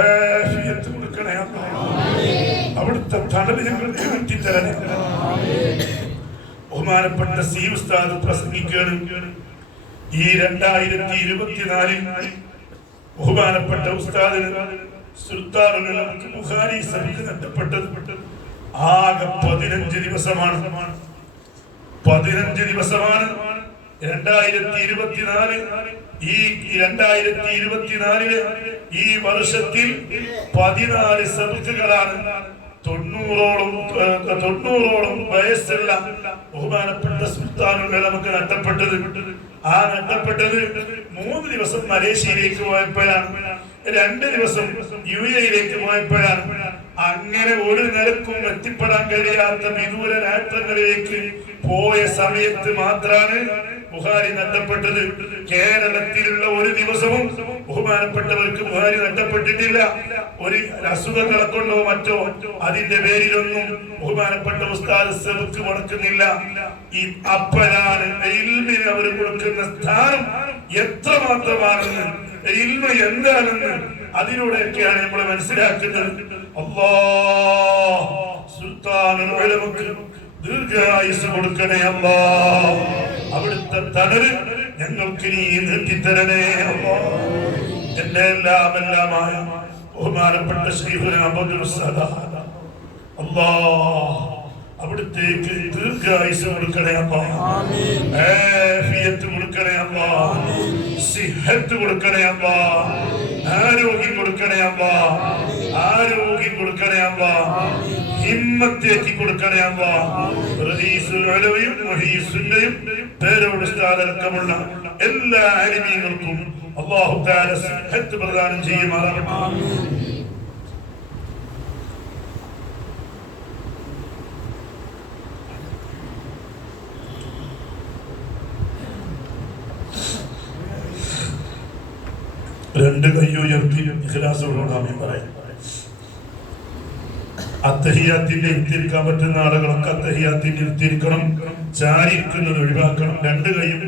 ആഫിയത്ത് കൊടുക്കണേ. അവിടുത്തെ തണൽ ഞങ്ങൾക്ക് കിട്ടിത്തരണേ ബഹുമാനപ്പെട്ട സി ഉസ്താദ് പ്രസംഗിക്കുകയാണ്. ഈ രണ്ടായിരത്തി ഇരുപത്തിനാലിൽ ബഹുമാനപ്പെട്ട ഉസ്താദിന് ബുഖാരി സഭയ്ക്ക് നഷ്ടപ്പെട്ടത് ആകെ പതിനഞ്ച് ദിവസമാണ്. പതിനഞ്ച് ദിവസമാണ് രണ്ടായിരത്തി ഇരുപത്തിനാല് ഈ രണ്ടായിരത്തി ഇരുപത്തിനാലിൽ ഈ വർഷത്തിൽ പതിനാല് സബുക്കുകളാണ് തൊണ്ണൂറോളം തൊണ്ണൂറോളം വയസ്സുള്ള ബഹുമാനപ്പെട്ട സുൽത്താനുകൾ നമുക്ക് നഷ്ടപ്പെട്ടത് ആ നഷ്ടപ്പെട്ടത് മൂന്ന് ദിവസം മലേഷ്യയിലേക്ക് പോയപ്പോഴാണ്. രണ്ട് ദിവസം യു എയിലേക്ക് പോയപ്പോഴാണ്. അങ്ങനെ ഒരു നിലക്കും എത്തിപ്പെടാൻ കഴിയാത്ത വിദൂര രാഷ്ട്രങ്ങളിലേക്ക് പോയ സമയത്ത് മാത്രമാണ് ബുഹാരി നഷ്ടപ്പെട്ടത് കേരളത്തിലുള്ള ഒരു ദിവസവും ബഹുമാനപ്പെട്ടവർക്ക് ബുഹാരി നഷ്ടപ്പെട്ടിട്ടില്ല ഒരു അസുഖങ്ങളെ കൊണ്ടോ മറ്റോ അതിന്റെ പേരിലൊന്നും ബഹുമാനപ്പെട്ട ഉസ്താദ് സെബുക്ക് കൊടുക്കുന്നില്ല ഈ അപ്പനാണ് ഇൽമിന് അവർ കൊടുക്കുന്ന സ്ഥാനം എത്രമാത്രമാണെന്ന് ഇൽമ എന്താണെന്ന് അതിലൂടെയൊക്കെയാണ് നമ്മൾ മനസ്സിലാക്കുന്നത്. അപ്പോ സുൽത്താൻ ദീർഘായുസ് കൊടുക്കണേ അമ്മ. അവിടുത്തെ തണൽ ഞങ്ങൾക്ക് നീ നീട്ടിത്തരണേ അമ്മ എന്റെ എല്ലാം എല്ലാമായ ബഹുമാനപ്പെട്ട അല്ലാ അവിടുത്തേക്ക് ദീർഘായുസ് കൊടുക്കണേ ആഫിയത്ത് കൊടുക്കണേ അമ്മ. സിഹത്ത് കൊടുക്കണേ അമ്മ. ആരോഗ്യം കൊടുക്കണേ അല്ലാ ആരോഗ്യം കൊടുക്കണേ ഹിമ്മത്തേക്ക് കൊടുക്കണേ പേരോട് എല്ലാ അലിമീങ്ങൾക്കും അല്ലാഹു തആല സിഹത്ത് പ്രദാനം ചെയ്യുമാറാകട്ടെ. രണ്ട് കൈയുയർത്തി ഇഖ്ലാസോടുകൂടി ആമീൻ പറയാം. അത്തഹിയാത്തിന്റെ ഇരുത്തിരിക്കാൻ പറ്റുന്ന ആളുകളൊക്കെ അത്തഹിയാത്തിന്റെ ഇരുത്തിരിക്കണം ചാരിക്കുന്നത് ഒഴിവാക്കണം. രണ്ട് കൈയും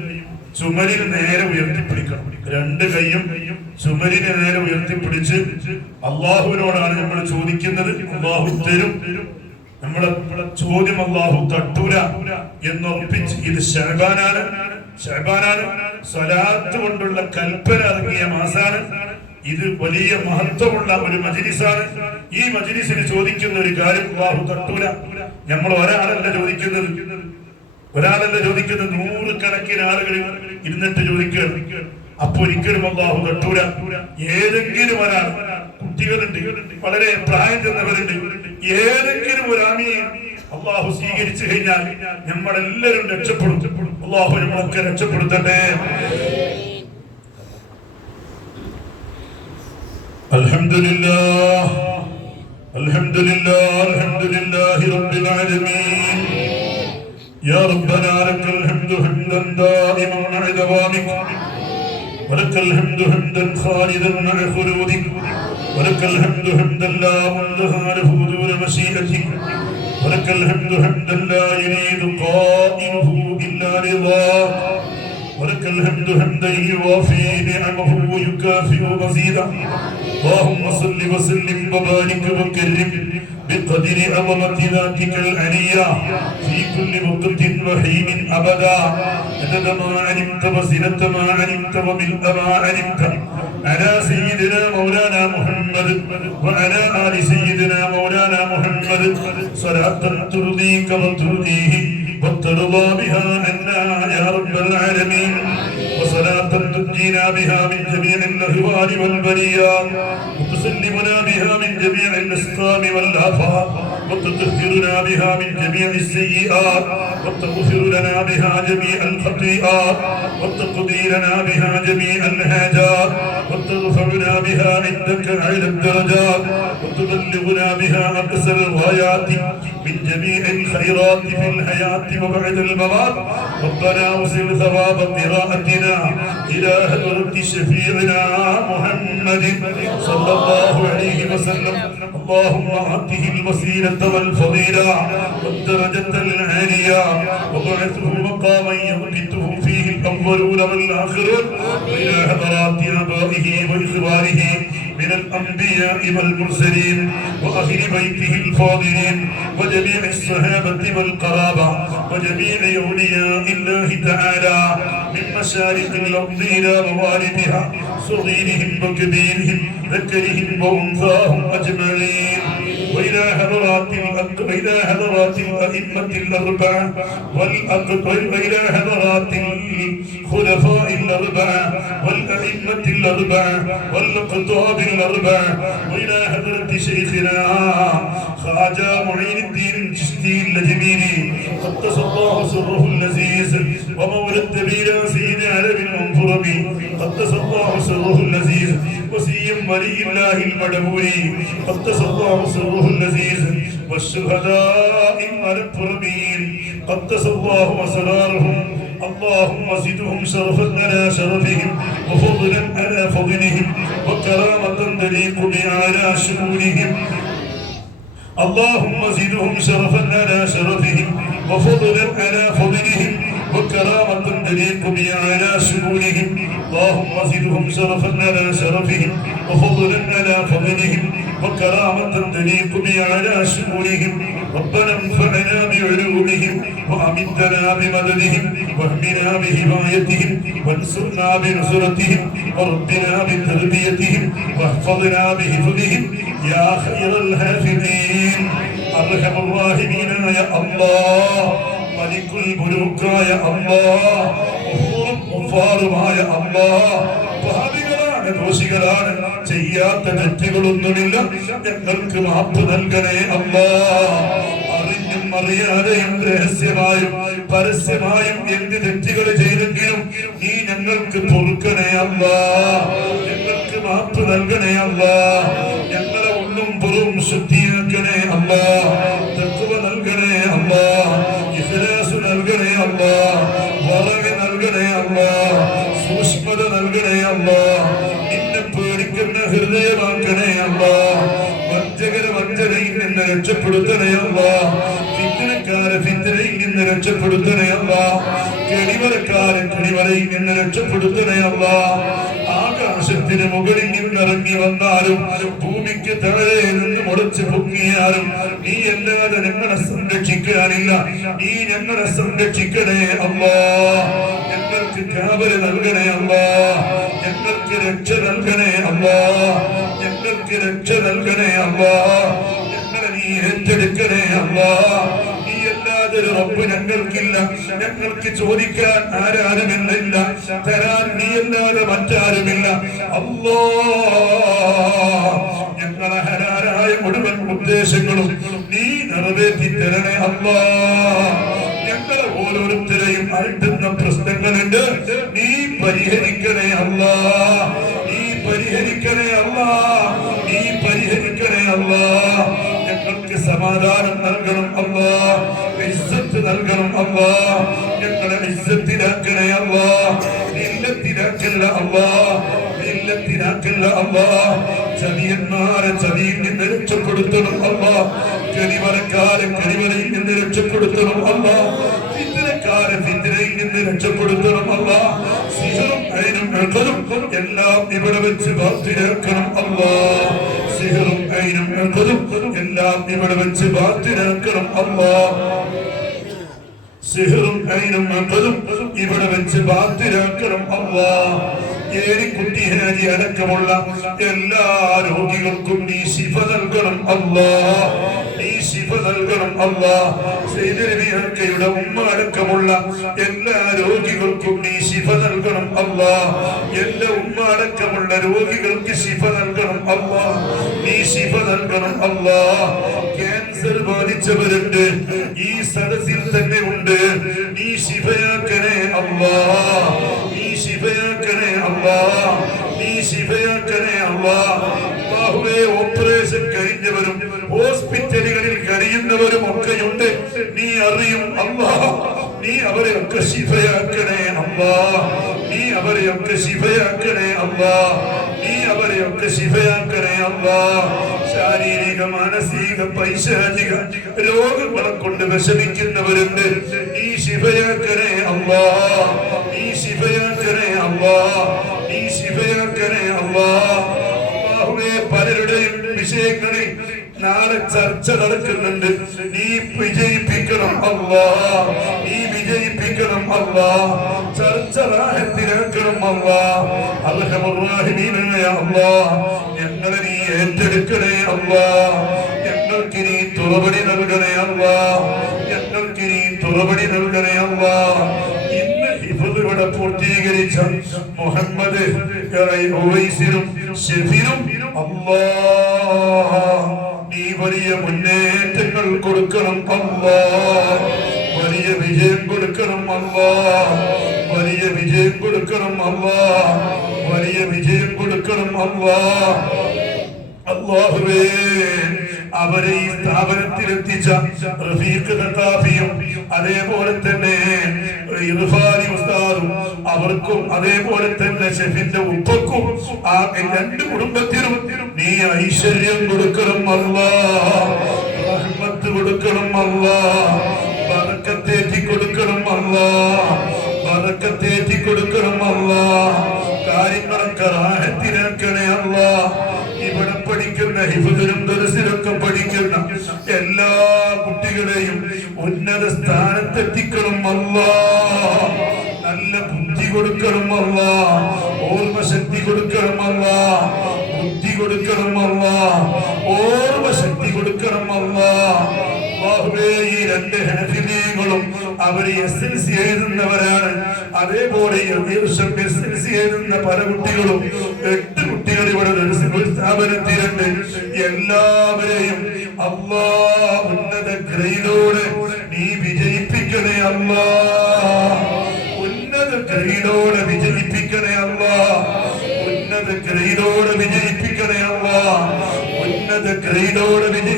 ചുമലിൽ നേരെ ഉയർത്തിപ്പിടിക്കണം. രണ്ട് കൈയും ചുമലിന് നേരെ ഉയർത്തിപ്പിടിച്ച് അള്ളാഹുവിനോടാണ് നമ്മൾ ചോദിക്കുന്നത്. അള്ളാഹു തരും. നമ്മളെ ചോദ്യം അള്ളാഹു തട്ടൂര എന്നൊപ്പിച്ച് ഇത് ഷഹബാനാണ് ഷഹബാനാണ് സ്വലാത്ത് കൊണ്ടുള്ള കൽപ്പന ഇറങ്ങിയ മാസാണ്. ഇത് വലിയ മഹത്വമുള്ള ഒരു മജിലിസാണ്. ഈ മജിലിസിന് ചോദിക്കുന്ന ഒരു കാര്യം അള്ളാഹു തട്ടൂല. നമ്മൾ ഒരാളല്ല ചോദിക്കുന്നത്. ഒരാളല്ല ചോദിക്കുന്നത് നൂറുകണക്കിന് ആളുകൾ ഇരുന്നിട്ട് ചോദിക്കുകയാണ്. അപ്പൊ ഒരിക്കലും അള്ളാഹു തട്ടൂല. ഏതെങ്കിലും ഒരാൾ കുട്ടികളുണ്ട് വളരെ പ്രായം ചെന്നവരുണ്ട് ഏതെങ്കിലും ഒരു ആമിയെ അള്ളാഹു സ്വീകരിച്ചു കഴിഞ്ഞാൽ നമ്മളെല്ലാവരും രക്ഷപ്പെടും. അള്ളാഹു നമ്മളൊക്കെ രക്ഷപ്പെടുത്തട്ടെ. الحمد لله الحمد لله الحمد لله رب العالمين يا ربنا لك الحمد حمدا دائما مع دوامك ولك الحمد حمدا خالدا مع خلودك ولك الحمد حمدا لا منتهى له دون مشيئتك ولك الحمد حمدا لا يريد قائله الا رضاك ولك الحمد حمدا يوافي نعمه ويكافئ مزيدا. اللهم صل وسلم وبارك وكرم بقدر عظمة ذاتك العليا في كل وقت وحين أبدا. عدد ما علمت وزنة ما علمت وملء ما علمت. على سيدنا مولانا محمد وعلى آل سيدنا مولانا محمد. صلاة ترضيك وترضيه. وترضى بها عنا يا رب العالمين. وصلاة تنجينا بها من جميع الأهوال والبريات وتسلمنا بها من جميع الأسقام والآفات وتطهرنا بها من جميع السيئات وتغفر لنا بها جميع الخطيئات وتقضي لنا بها جميع الحاجات وترفعنا بها عندك أعلى الدرجات وتبلغنا بها أقصى الغايات من جميع الخيرات في الحياة وبعد الممات. ربنا وصل ثواب قراءتنا إلى حضرة شفيعنا محمد صلى الله عليه وسلم. اللهم آته الوسيلة والفضيلة والدرجة العالية وبعثه مقاما يمكته فيه الأولون والآخرون. وإلى حضرات آبائه وإخوانه من الأنبياء والمرسلين وأهل بيته الفاضلين وجميع الصحابة والقرابة وجميع أولياء الله تعالى من مشارق الأرض إلى مغاربها صغيرهم وكبيرهم ذكرهم وأنثاهم أجمعين. وإلى الأق- وإلى حضرات الأئمة الأربعة. والأق- وإلى حضرات الخلفاء الأربعة. والأئمة الأربعة والأقطاب الأربعة. وإلى حضرة شيخنا خواجة معين الدين الچشتي الأجميري. قدس الله سره اللذيذ ومولى الدبير سيد علي المنفرمي قدس الله سره اللذيذ وسيم ولي الله المدبوري قدس الله سره اللذيذ والشهداء المرفرمين قدس الله أسرارهم اللهم زدهم شرفا على شرفهم وفضلا على فضلهم وكرامة تليق بأعلى شؤونهم اللهم زدهم شرفا على شرفهم وفضلا على فضلهم وكرامة تليق بأعلى شؤونهم اللهم زدهم شرفا على شرفهم وفضلا على فضلهم. وكرامة تليق بأعلى شؤونهم ربنا انفعنا بعلومهم وأمدنا بمددهم. واهمنا بهدايتهم وانصرنا بنصرتهم. وربنا بتربيتهم واحفظنا بحفظهم. يا خير الحافظين. أرحم الراحمين يا الله. മലിക്കുൽ ഗുരുക്കായ അമ്മാറുമായ അമ്മാ. പാപികളാണ് ദോഷികളാണ്. ചെയ്യാത്ത തെറ്റുകളൊന്നുമില്ല. ഞങ്ങൾക്ക് മാപ്പ് നൽകണേ അമ്മാ. അറിഞ്ഞും അറിയാതെയും രഹസ്യമായും പരസ്യമായും എന്ത് തെറ്റുകൾ ചെയ്തെങ്കിലും നീ ഞങ്ങൾക്ക് പൊറുക്കണേ അമ്മാ. ഞങ്ങൾക്ക് മാപ്പ് നൽകണേ അമ്മാ. ഞങ്ങളെ ഒന്നും പുറവും ശുദ്ധിയാക്കണേ അമ്മാ. അല്ലാ വറവ് നൽകണേ അമ്മ സൂക്ഷ്മത നൽകണേ അമ്മ നിന്നെ പേടിക്കുന്ന ഹൃദയമാക്കണേ അമ്മ വഞ്ചകര വഞ്ചനയിൽ നിന്ന് രക്ഷപ്പെടുത്തണേ അമ്മ ഫിത്തിനക്കാരെ ഫിത്തനയിൽ നിന്ന് രക്ഷപ്പെടുത്തണേ അമ്മ കെണിവരക്കാരെ കെണിവരയിൽ നിന്ന് രക്ഷപ്പെടുത്തണേ അമ്മ ആകാശത്തിന് മുകളിൽ നിന്നിറങ്ങി വന്നാലും ഭൂമിക്ക് താഴെ നിന്ന് മുളച്ച് പൊങ്ങിയാലും നീ അല്ലാതെ ഞങ്ങളെ സംരക്ഷിക്കാനില്ല. നീ ഞങ്ങളെ സംരക്ഷിക്കണേ അമ്മ ഞങ്ങൾക്ക് കാവൽ നൽകണേ അമ്മ ഞങ്ങൾക്ക് രക്ഷ നൽകണേ അമ്മ ഞങ്ങൾക്ക് രക്ഷ നൽകണേ അമ്മ ഞങ്ങളെ നീ ഏറ്റെടുക്കണേ അമ്മ അല്ലാതെ റബ്ബ് ഞങ്ങൾക്കില്ല. ഞങ്ങൾക്ക് ചോദിക്കാൻ ആരാരുമില്ല. തരാൻ നീ അല്ലാതെ മറ്റാരുമില്ല. അല്ലോ ഞങ്ങളെ ഹരാരായ മുഴുവൻ ഉദ്ദേശങ്ങളും നിറവേറ്റി തരണേ അല്ലാ ഞങ്ങളെ ഓരോരുത്തരെയും അഴുത്തുന്ന പ്രശ്നങ്ങളുണ്ട്. നീ പരിഹരിക്കണേ അമ്മ നീ പരിഹരിക്കണേ അമ്മ നീ പരിഹരിക്കണേ അമ്മ ഞങ്ങൾക്ക് സമാധാനം നൽകണം അല്ലാ ഇസ്സത്ത് നൽകണം അല്ലാ ഞങ്ങളെ ഇസ്സത്തിലാക്കണേ അല്ലാ ഇല്ലത്തിലാക്കല്ല അല്ലാ ഇല്ലത്തിലാക്കല്ല അല്ലാ ചതിയന്മാരെ ചതിയിൽ നിന്ന് രക്ഷപ്പെടുത്തണം അല്ലാ കരിവരക്കാരെ കരിവരയിൽ നിന്ന് രക്ഷപ്പെടുത്തണം അല്ലാ ഫിത്തിനക്കാരെ ഫിത്തിനയിൽ നിന്ന് രക്ഷപ്പെടുത്തണം അല്ലാ സിഹറും അയിനും എഴുതലും എല്ലാം ഇവിടെ വെച്ച് ബാത്തിലാക്കണം അല്ലാ സിഹറും അയിനും എന്നതും എല്ലാം ഇവിടെ വെച്ച് ബാധ്യരാക്കണം അല്ലാ സിഹറും അയിനും എന്നതും ഇവിടെ വെച്ച് ബാത്തിലാക്കണം അമ്മാ ഏരിക്കുട്ടി ഹാജി അടക്കമുള്ള എല്ലാ രോഗികൾക്കും നീ ശിഫ നൽകണം അല്ലാ നീ ശിഫ നൽകണം അല്ലാ സൈദരവിയുടെ ഉമ്മ അടക്കമുള്ള എല്ലാ രോഗികൾക്കും നീ ശിഫ നൽകണം അല്ലാ. എന്റെ ഉമ്മ അടക്കമുള്ള രോഗികൾക്ക് ശിഫ നൽകണം അല്ലാ. നീ ശിഫ നൽകണം അല്ലാ. ക്യാൻസർ ബാധിച്ചവരുണ്ട്. ഈ സദസ്സിൽ തന്നെ ഉണ്ട്. നീ ശിഫയാക്കണേ അല്ലാ. നീ ശിഫയാക്കണേ അല്ലാ. നീ ശിഫയാക്കണേ അല്ലാ. ഓപ്പറേഷൻ കഴിഞ്ഞവരും ഹോസ്പിറ്റലുകളിൽ കഴിയുന്നവരും ഒക്കെയുണ്ട്. നീ അറിയും അല്ലാ. നീ അവരെ ഒക്കെ ശിഫയാക്കണേ അല്ലാ നീ അവരെ ഒക്കെ ശിഫയാക്കണേ അല്ലാ നീ അവരെ ഒക്കെ ശിഫയാക്കണേ അല്ലാ ശാരീരിക മാനസിക പൈശാചിക രോഗങ്ങളെ കൊണ്ട് വിഷമിക്കുന്നവരുണ്ട് നീ ശിഫയാക്കണേ അല്ലാ നീ ശിഫയാക്കണേ അല്ലാ നീ ശിഫയാക്കണേ അല്ലാ അല്ലാഹുവേ പലരുടെയും വിഷയങ്ങളിൽ നാളെ ചർച്ച നടക്കുന്നുണ്ട്. നീ വിജയിപ്പിക്കണം അല്ലാ നീ വിജയിപ്പിക്കണം അല്ലാ ചർച്ച റാഹത്തിലാക്കണം അല്ലാ അർഹമുറാഹിമീനായ അല്ലാ ഞങ്ങളെ നീ ഏറ്റെടുക്കണേ അല്ലാ ഞങ്ങൾക്ക് നീ തുറപടി നൽകണേ അല്ലാ ഞങ്ങൾക്ക് നീ തുറപടി നൽകണേ അല്ലാ ഇന്ന് ഹിഫ്ദ് ഇവിടെ പൂർത്തീകരിച്ച മുഹമ്മദ് ും ഷെഫിനും അല്ലാ നീ വലിയ മുന്നേറ്റങ്ങൾ കൊടുക്കണം അല്ലാ വലിയ വിജയം കൊടുക്കണം അല്ലാ വലിയ വിജയം കൊടുക്കണം അല്ലാ വലിയ വിജയം കൊടുക്കണം അല്ലാ അള്ളാഹുവേ അവരെ ഈ സ്ഥാപനത്തിലെത്തിച്ച റഫീഖ് ഖത്താഫിയും അതേപോലെ തന്നെ ഇർഫാനി ഉസ്താദും അവർക്കും അതേപോലെ തന്നെ ഷെഫിന്റെ ഉപ്പക്കും ആ രണ്ട് കുടുംബത്തിനും നീ ഐശ്വര്യം കൊടുക്കണം അല്ല. റഹ്മത്ത് കൊടുക്കണം അല്ല. ബറക്കത്തേറ്റി കൊടുക്കണം അല്ലാ. ബറക്കത്തേറ്റി കൊടുക്കണം അല്ലാ. കാര്യങ്ങളൊക്കെ റാഹത്തിലാക്കണേ അല്ല. ഇവിടെ പഠിക്കുന്ന ഹിഫുദിനും ദർസിലൊക്കെ പഠിക്കുന്ന എല്ലാ കുട്ടികളെയും ഉന്നത സ്ഥാനത്തെത്തിക്കണം അല്ല. നല്ല ബുദ്ധി കൊടുക്കണം അല്ലാ. രണ്ട് ഹനഫിലീങ്ങളും അവർ എസ് എൽ സി എഴുതുന്നവരാണ്. അതേപോലെ വർഷം എസ് എൽ സി എഴുതുന്ന പല കുട്ടികളും എട്ട് കുട്ടികൾ ഇവിടെ സ്ഥാപനത്തിലുണ്ട്. എല്ലാവരെയും അള്ളാ ഉന്നത ഗ്രൈഡോടെ നീ വിജയിപ്പിക്കണേ അമ്മ ഉന്നത ഗ്രൈഡോടെ വിജയിപ്പിക്കണേ അമ്മ ഉന്നത ഗ്രൈഡോടെ വിജയിപ്പിക്കണേ അമ്മ ഉന്നത ഗ്രൈഡോടെ വിജയിപ്പിക്കണേ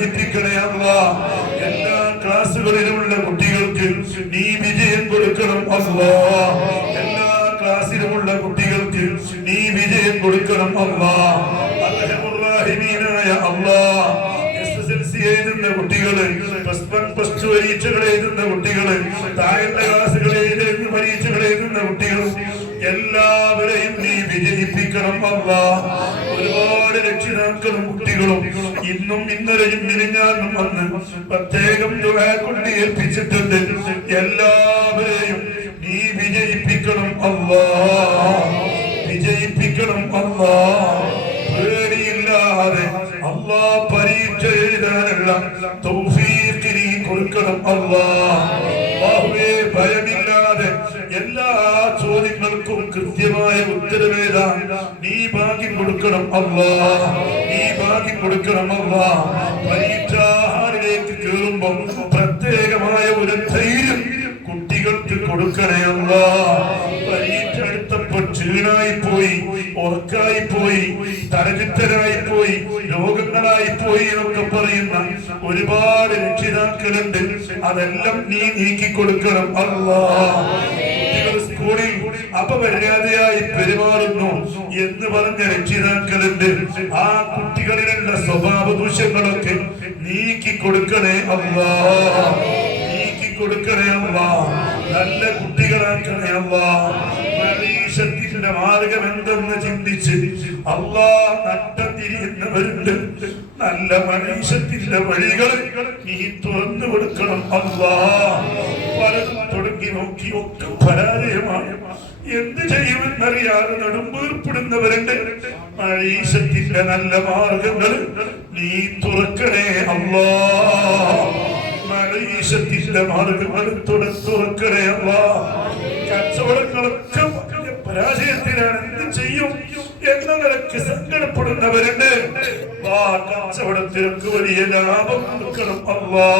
എല്ലാ ക്ലാസ്സിലുമുള്ള കുട്ടികൾക്ക് നീ വിജയം കൊടുക്കണം അമ്മാ. അല്ലാ എസ്എസ്എൽസി എഴുതുന്ന കുട്ടികൾ പ്ലസ് വൺ പ്ലസ് ടു പരീക്ഷകൾ എഴുതുന്ന കുട്ടികൾ എഴുതുന്ന കുട്ടികൾ എല്ലാവരെയും നീ വിജയിപ്പിക്കണം അല്ല ഒരുപാട് രക്ഷിതാക്കളും കുട്ടികളും ഇന്നും ഇന്നലെയും മിനിഞ്ഞാനും വന്ന് പ്രത്യേകം കൊണ്ട് ഏൽപ്പിച്ചിട്ടുണ്ട്. എല്ലാവരെയും നീ വിജയിപ്പിക്കണം അല്ലാ. വിജയിപ്പിക്കണം അല്ലാ. പേടിയില്ലാതെ അല്ലാ പരീക്ഷ എഴുതാനുള്ള നീ കൊടുക്കണം അല്ലാ. അല്ലാഹുവേ ഭയമില്ലാതെ എല്ലാ ചോദ്യങ്ങൾക്കും കൃത്യമായ ഉത്തരവേദാ നീ ഭാഗ്യം കൊടുക്കണം അല്ലാ. നീ ഭാഗ്യം കൊടുക്കണം അല്ലാ. പരീക്ഷാഹാരിലേക്ക് കയറുമ്പോൾ പ്രത്യേകമായ ഒരു ധൈര്യം കുട്ടികൾക്ക് കൊടുക്കണേ അല്ലാ പരീക്ഷ എടുത്തപ്പോൾ ക്ഷീണായി പോയി ഉറക്കായി പോയി തരവിത്തരായി പോയി രോഗങ്ങളായി പോയി എന്നൊക്കെ പറയുന്ന ഒരുപാട് രക്ഷിതാക്കളുണ്ട്. അതെല്ലാം നീ നീക്കി കൊടുക്കണം അല്ലാ സ്കൂളിൽ അപമര്യാദയായി പെരുമാറുന്നു എന്ന് പറഞ്ഞ രക്ഷിതാക്കളുണ്ട്. ആ കുട്ടികളിലുള്ള സ്വഭാവ ദൂഷ്യങ്ങളൊക്കെ നീക്കി കൊടുക്കണേ അല്ലാ. നീക്കി കൊടുക്കണേ അല്ലാ. നല്ല കുട്ടികളാക്കണേ പരീക്ഷത്തിന്റെ മാർഗം എന്തെന്ന് ചിന്തിച്ച് അള്ളാ നട്ടത്തിരിയുന്നവരുണ്ട് നല്ല മനുഷ്യത്തിന്റെ വഴികൾ നീ തുറന്നു കൊടുക്കണം അള്ളാ. പലതും തുടങ്ങി നോക്കി ഒക്കെ പരാജയമായ. എന്ത് ചെയ്യുമെന്നറിയാതെ നെടുമ്പീർപ്പെടുന്നവരുണ്ട്. മനീഷത്തിന്റെ നല്ല മാർഗങ്ങൾ നീ തുറക്കണേ അല്ലാ മഴീശത്തിന്റെ മാർഗങ്ങൾ തുറ- തുറക്കണേ അല്ലാ കച്ചവടങ്ങളൊക്കെ പരാജയത്തിലാണ്. എന്ത് ചെയ്യും? എന്ന നിലയ്ക്ക് സങ്കടപ്പെടുന്നവരുണ്ട്. കച്ചവടത്തിനൊക്കെ വലിയ ലാഭം കൊടുക്കണം അല്ലാ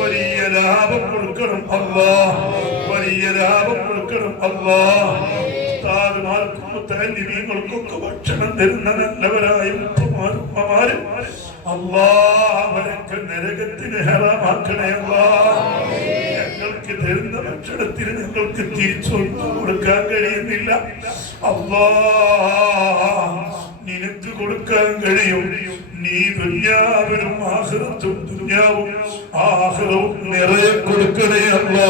വലിയ ലാഭം കൊടുക്കണം അല്ലാ വലിയ ലാഭം കൊടുക്കണം അല്ലാ ഉസ്താദുമാർക്കും മുത്തലിമീങ്ങൾക്കൊക്കെ ഭക്ഷണം തരുന്ന നല്ലവരായ ഉപ്പമാരും ഉമ്മമാരും. അല്ലാ അവരൊക്കെ നരകത്തിന് ഹറാമാക്കണേ അല്ലാ ഞങ്ങൾക്ക് തരുന്ന ഭക്ഷണത്തിന് ഞങ്ങൾക്ക് തിരിച്ചൊന്നും കൊടുക്കാൻ കഴിയുന്നില്ല. അള്ളാ നിനക്ക് കൊടുക്കാൻ കഴിയും. നീ ദുന്യാവിനും ആഹ്റത്തും ദുന്യാവും. ആഹ്റവും നിറയെ കൊടുക്കണേ അള്ളാ.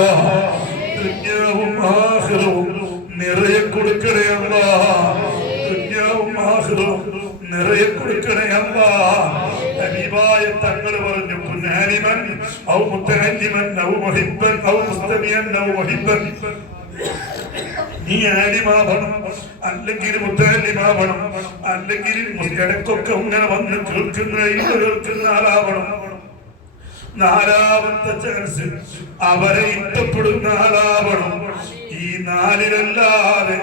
ദുന്യാവും ആഹ്റവും നിറയെ കൊടുക്കണേ അള്ളാ. ദുന്യാവും ആഹ്റവും നിറയെ കൊടുക്കണേ അല്ല ഹബീബായ തങ്ങൾ പറഞ്ഞു പുന്നാലിമൻ ഔ മുത്തഹല്ലിമൻ ഔ മുഹിബ്ബൻ ഔ മുസ്തമിയൻ ഔ മുഹിബ്ബൻ. നീ ആലിമാവണം അല്ലെങ്കിൽ മുത്തല്ലിമാവണം അല്ലെങ്കിൽ ഇടക്കൊക്കെ ഇങ്ങനെ വന്ന് കേൾക്കുന്ന കേൾക്കുന്ന ആളാവണം. നാലാമത്തെ ചാൻസ് അവരെ ഇഷ്ടപ്പെടുന്ന ആളാവണം. ഈ നാലിലല്ലാതെ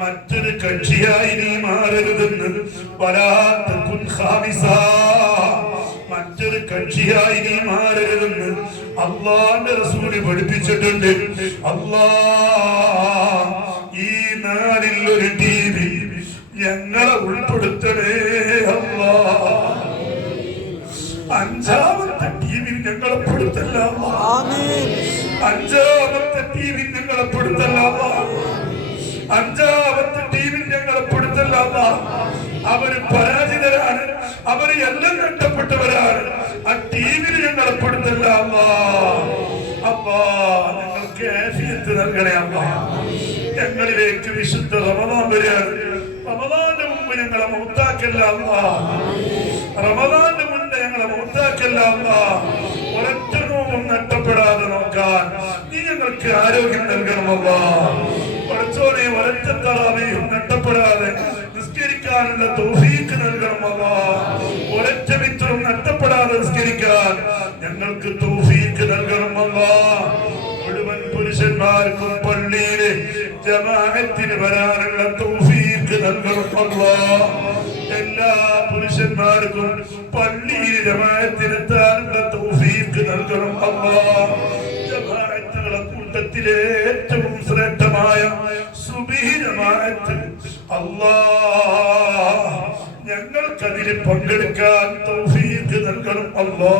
മറ്റൊരു കക്ഷിയായി നീ മാറരുതെന്ന് വരാത്ത കുൻഖാമിസ മറ്റൊരു കക്ഷിയായി നീ മാറരുതെന്ന് അള്ളാന്റെ റസൂലി പഠിപ്പിച്ചിട്ടുണ്ട്. അള്ളാ ഈ നാലിൽ ഒരു ടീവി ഞങ്ങളെ ഉൾപ്പെടുത്തണേ അള്ളാ. അഞ്ചാമത്തെ ടീമിൽ ഞങ്ങളെ പെടുത്തല്ല അഞ്ചാമത്തെ ടീമിൽ ഞങ്ങളെ പെടുത്തല്ല അഞ്ചാമത്തെ ടീമിൽ ഞങ്ങളെ പെടുത്തല്ല അവർ പരാജിതരാണ് അവർ എല്ലാം രക്ഷപ്പെട്ടവരാണ്. ആ ടീമിൽ ഞങ്ങളെ അമ്മ. അപ്പാ ഞങ്ങൾക്ക് ഏഫിയത്ത് നൽകണേ അമ്മ. ഞങ്ങളിലേക്ക് വിശുദ്ധ റമദാൻ വരികയാണ് റമദാന്റെ മുമ്പ് ഞങ്ങളെ മുത്താക്കല്ല അമ്മ. റമദാന്റെ മുന്നേ ഞങ്ങളെ മുത്താക്കല്ല അമ്മ. ഒരൊറ്റ നോവും നഷ്ടപ്പെടാതെ നോക്കാൻ നീ ഞങ്ങൾക്ക് ആരോഗ്യം നൽകണമല്ല കുറച്ചോടെ ഒരൊറ്റ തറാവിയും നഷ്ടപ്പെടാതെ നിസ്കരിക്കാനുള്ള തൗഫീക്ക് നൽകണം ഒരൊറ്റ മിത്രം നഷ്ടപ്പെടാതെ നിസ്കരിക്കാൻ ഞങ്ങൾക്ക് തൗഫീക്ക് നൽകണമല്ല മുഴുവൻ പുരുഷന്മാർക്കും പള്ളിയിലെ ജമാഅത്തിന് വരാനുള്ള തൗഫീക്ക് നൽകണമല്ല എല്ലാ പുരുഷന്മാർക്കും പള്ളിയിൽ ജമാഅത്തിനെത്താനുള്ള തൗഫീക്ക് നൽകണം അല്ലാ ജമാഅത്തുകളെ കൂട്ടത്തിലെ ഞങ്ങൾക്കതിൽ പങ്കെടുക്കാൻ തൗഫീഖ് നൽകണം. അല്ലാ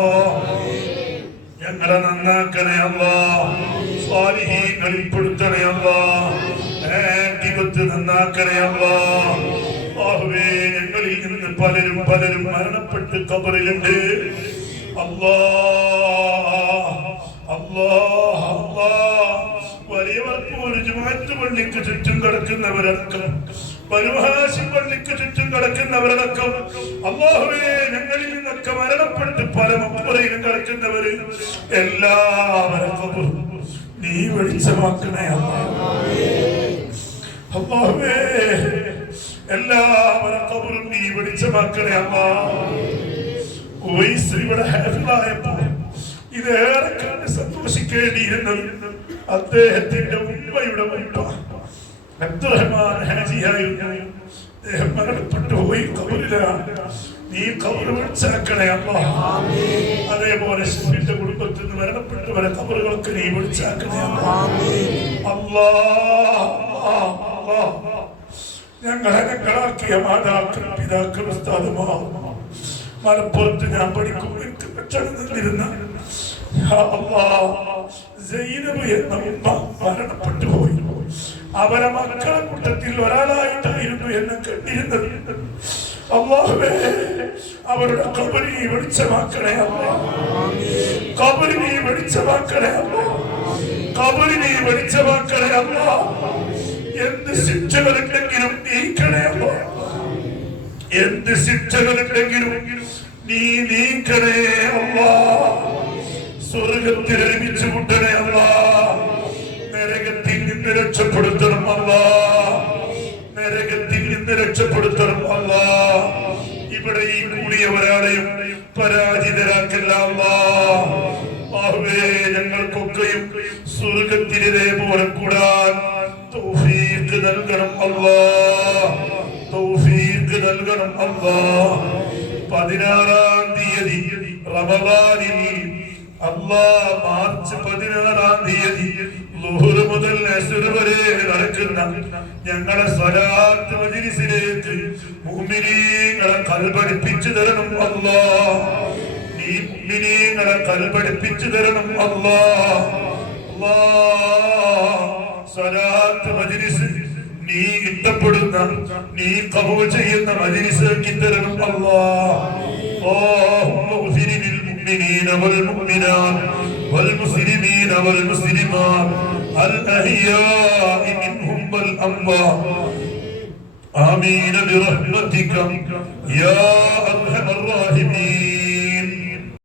ഞങ്ങളെ നന്നാക്കണേ അല്ലാ സ്വാലിഹീങ്ങളിൽ പെടുത്തണേ അല്ലാ നന്നാക്കണേ അല്ലാ അല്ലാഹുവേ ഞങ്ങളിൽ നിന്ന് പലരും പലരും മരണപ്പെട്ട് കബറിലുണ്ട് അല്ലാ അല്ലാ അല്ലാ വലിയവർക്ക് ഒരു ജുമാറ്റ് പള്ളിക്ക് ചുറ്റും കിടക്കുന്നവരടക്കം പരുഹാശി പള്ളിക്ക് ചുറ്റും കിടക്കുന്നവരടക്കം. അള്ളാഹുവേ ഞങ്ങളിൽ നിന്നൊക്കെ മരണപ്പെട്ട് പല മുപ്പറയിലും കിടക്കുന്നവര് എല്ലാവരും നീ വെളിച്ചമാക്കണേ അള്ളാഹുവേ എല്ലാവരും നീ വെളിച്ചമാക്കണേ അമ്മാ ഇവിടെ ഹാഫിളായപ്പോ ഇതേറെ കണ്ട് സന്തോഷിക്കേണ്ടിയിരുന്നത് അദ്ദേഹത്തിന്റെ പോയി നീ അതേപോലെ കുടുംബത്തിൽ നിന്ന് മരണപ്പെട്ടവരെ കബറുകളൊക്കെ നീ വിളിച്ചാക്കണേ അല്ലാ ഞങ്ങളെ മലപ്പുറത്ത് ഞാൻ പഠിക്കും മരണപ്പെട്ടു പോയി അവരെ മക്കളെ കൂട്ടത്തിൽ ഒരാളായിട്ടായിരുന്നു എന്നെ കണ്ടിരുന്നത്. അള്ളാഹുവേ അവരുടെ കബരി നീ വെളിച്ചമാക്കണേ അമ്മ. കബരി നീ വെളിച്ചമാക്കണേ അമ്മ. കബരി നീ വെളിച്ചമാക്കണേ അമ്മ. എന്ത് ശിക്ഷകളുണ്ടെങ്കിലും നീക്കണേ അമ്മ. എന്ത് ശിക്ഷകളുണ്ടെങ്കിലും നീ നീക്കണേ അമ്മ. സ്വർഗത്തിൽ കൂടിയ ഒരാളെയും പരാജിതരാക്കില്ല ഞങ്ങൾക്കൊക്കെയും സ്വർഗത്തിലെ പോലെ കൂടാൻ തൗഫീഖ് നൽകണം തൗഫീഖ് നൽകണം അല്ലാ. പതിനാറാം തീയതി റമദാനിൽ അല്ലാ മാർച്ച് പതിനാറാം തീയതി ലുഹുർ മുതൽ അസുർ വരെ നടക്കുന്ന ഞങ്ങളെ സ്വലാത്ത് മജ്ലിസിലേക്ക് മുഅ്മിനീങ്ങളെ കൽപടിപ്പിച്ചു തരണം അല്ലാ നീ മുഅ്മിനീങ്ങളെ കൽപടിപ്പിച്ചു തരണം അല്ലാ അല്ലാ സ്വലാത്ത് മജ്ലിസ് നീ ഇഷ്ടപ്പെടുന്ന നീ കബൂൽ ചെയ്യുന്ന മജ്ലിസ് ആക്കി തരണം അല്ലാ اللهم اغفر للمؤمنين والمؤمنات والمسلمين والمسلمات الأحياء منهم والأموات. آمين برحمتك. يا أرحم الراحمين.